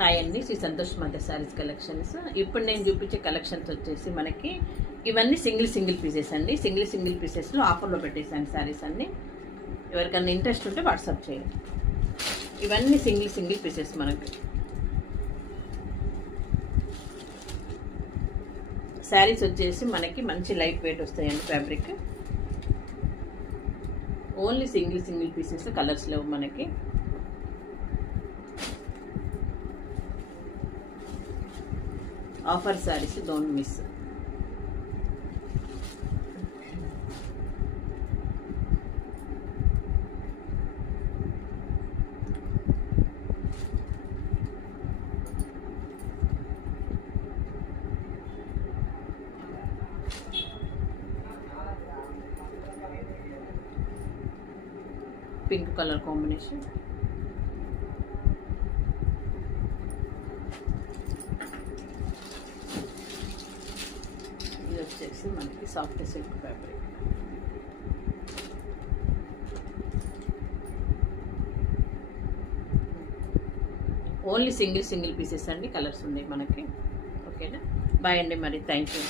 హాయ్ అండి, శ్రీ సంతోష్ మదర్ శారీస్ కలెక్షన్స్. ఇప్పుడు నేను చూపించే కలెక్షన్స్ వచ్చేసి మనకి ఇవన్నీ సింగిల్ పీసెస్ అండి. సింగిల్ పీసెస్లో ఆఫర్లో పెట్టేసాను శారీస్ అన్ని. ఎవరికన్నా ఇంట్రెస్ట్ ఉంటే వాట్సాప్ చేయండి. ఇవన్నీ సింగిల్ పీసెస్ మనకి. శారీస్ వచ్చేసి మనకి మంచి లైట్ వెయిట్ వస్తాయండి. Fabric only single pieces, colours లేవు మనకి. ఆఫర్ saris, don't miss. Pink colour combination. ఇది వచ్చేసి మనకి soft silk fabric. Only single pieces అండి. కలర్స్ ఉన్నాయి మనకి. ఓకేనా? బాయ్ అండి. మరి థ్యాంక్ యూ.